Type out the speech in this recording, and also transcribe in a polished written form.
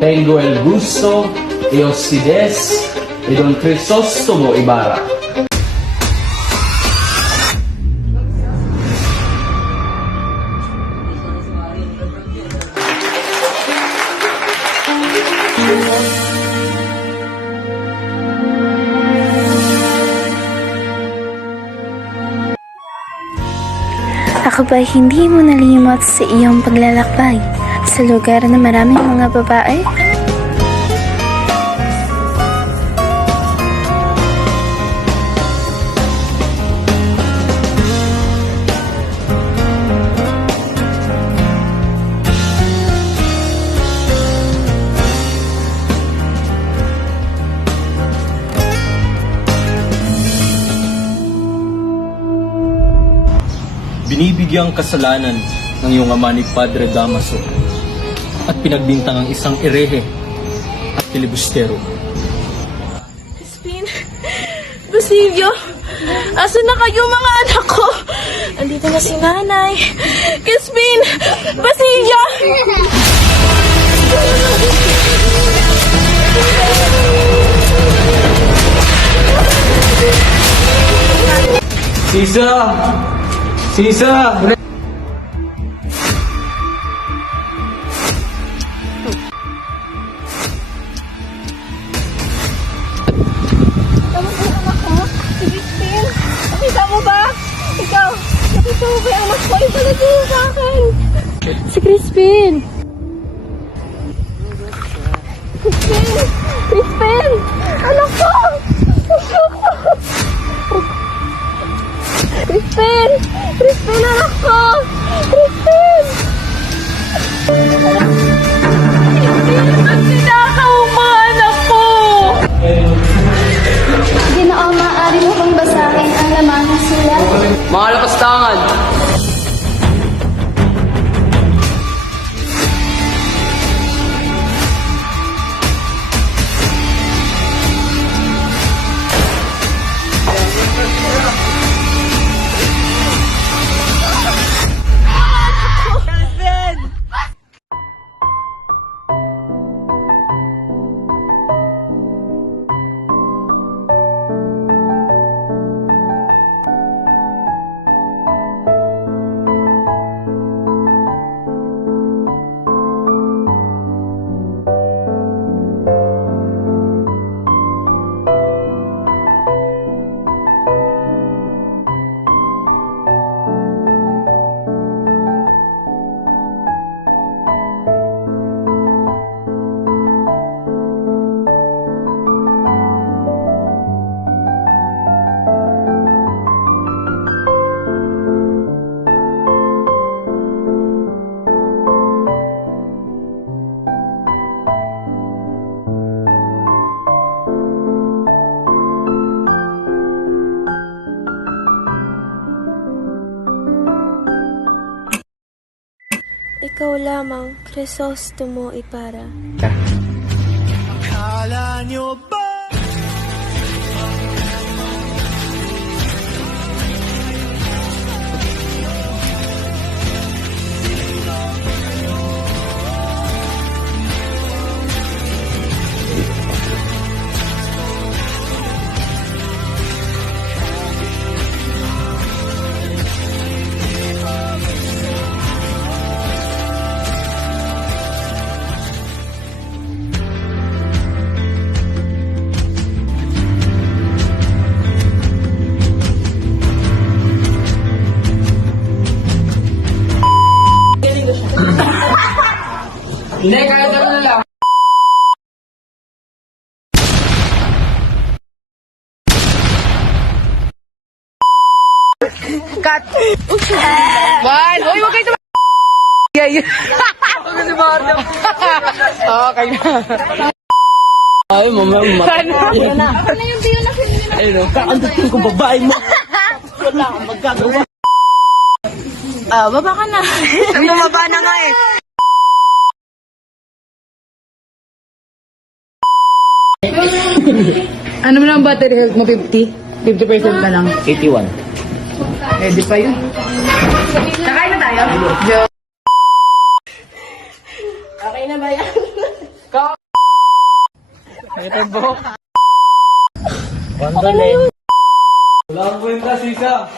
Tengo el gusto y ustedes y Don Crisóstomo Ibarra. Ako ba'y hindi mo nalimot sa iyong paglalakbay sa lugar na maraming mga babae? Binibigyang kasalanan ng iyong ama ni Padre Damaso at pinagbintang ang isang erehe at filibustero. Crispin, Basilio, asan na kayo mga anak ko? Andito na si nanay. Crispin, Basilio! Sisa! Sisa! Crispin, nakita mo ba? Ikaw, nakita mo ba yung anak ko? Yung talagang sa akin. Si Crispin! Crispin! Crispin! Anak ko! Crispin! Crispin, anak ko! Crispin! Crispin, ba't sinakaw mo anak ko? Ginoo, maaari mo bang basahin ang laman ng sulat? Mga lapastangan! Ikaw lamang, Crisostomo Ibarra. Akala nyo ba? Hindi, kahit ano na lang. Cut! One! Uy, huwag kayo tumakas! Yeah. Kasi bata. Okay na. Ay, mamaya. Ano na? Ano yung biyo na pinili? Ayun o, kakandating ko babae mo. Wala kang magagawa. Baba ka na. Bumaba na nga eh. Ano mo lang battery health mo? 50? 50% na lang. 81. Eh, di pa yun. Nakain na tayo? Okay na ba yan? Sakit ang buhok. Wala akong kwenta, Sisa.